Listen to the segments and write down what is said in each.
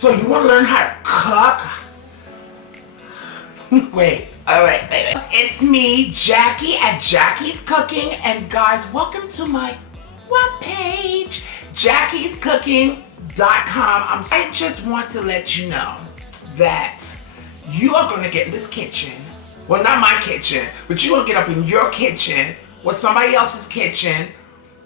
So you want to learn how to cook? Wait. It's me, Jackie at Jackie's Cooking, and guys, welcome to my webpage, jackiescooking.com. I just want to let you know that you are going to get in this kitchen, well, not my kitchen, but you're going to get up in your kitchen or somebody else's kitchen,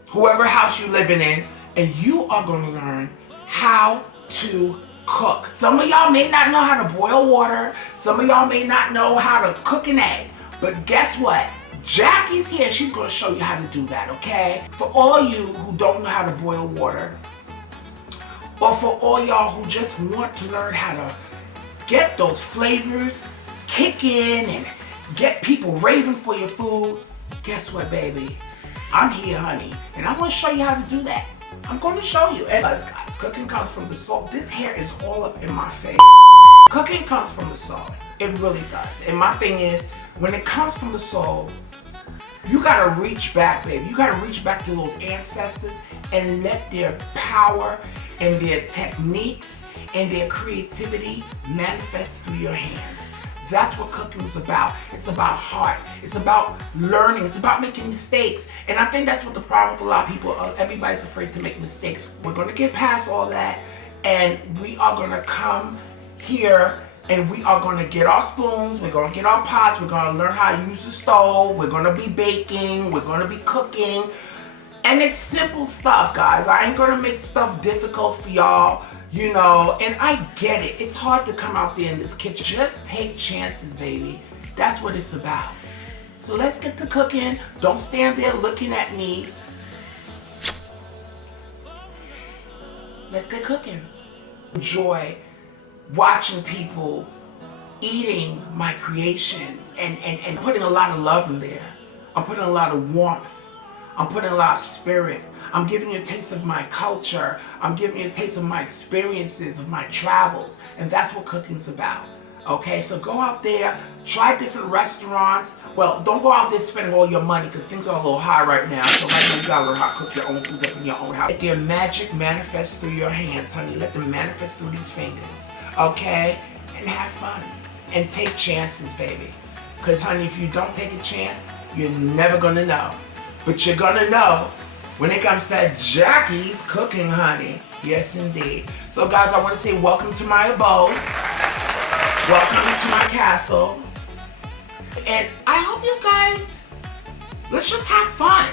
whoever house you're living in, and you are going to learn how to cook. Some of y'all may not know how to boil water. Some of y'all may not know how to cook an egg. But guess what? Jackie's here. She's going to show you how to do that, okay? For all you who don't know how to boil water, or for all y'all who just want to learn how to get those flavors kick in and get people raving for your food, guess what, baby? I'm here, honey, and I want to show you how to do that. I'm going to show you. And guys, cooking comes from the soul. This hair is all up in my face. Cooking comes from the soul. It really does. And my thing is, when it comes from the soul, you got to reach back, baby. You got to reach back to those ancestors and let their power and their techniques and their creativity manifest through your hands. That's what cooking is about. It's about heart. It's about learning. It's about making mistakes. And I think that's what the problem with a lot of people are. Everybody's afraid to make mistakes. We're going to get past all that, and we are going to come here and we are going to get our spoons. We're going to get our pots. We're going to learn how to use the stove. We're going to be baking. We're going to be cooking. And it's simple stuff, guys. I ain't going to make stuff difficult for y'all. You know, and I get it. It's hard to come out there in this kitchen. Just take chances, baby. That's what it's about. So let's get to cooking. Don't stand there looking at me. Let's get cooking. Enjoy watching people eating my creations and putting a lot of love in there. I'm putting a lot of warmth. I'm putting a lot of spirit. I'm giving you a taste of my culture. I'm giving you a taste of my experiences, of my travels. And that's what cooking's about. Okay, so go out there, try different restaurants. Well, don't go out there spending all your money because things are a little high right now. So right now you gotta learn how to cook your own foods up in your own house. Let their magic manifest through your hands, honey. Let them manifest through these fingers. Okay? And have fun. And take chances, baby. Because, honey, if you don't take a chance, you're never gonna know. But you're gonna know when it comes to Jackie's Cooking, honey. Yes, indeed. So, guys, I want to say welcome to my abode. Welcome to my castle. And I hope you guys, let's just have fun.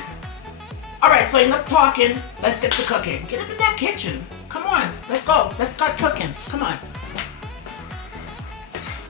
All right, so enough talking. Let's get to cooking. Get up in that kitchen. Come on, let's go. Let's start cooking. Come on.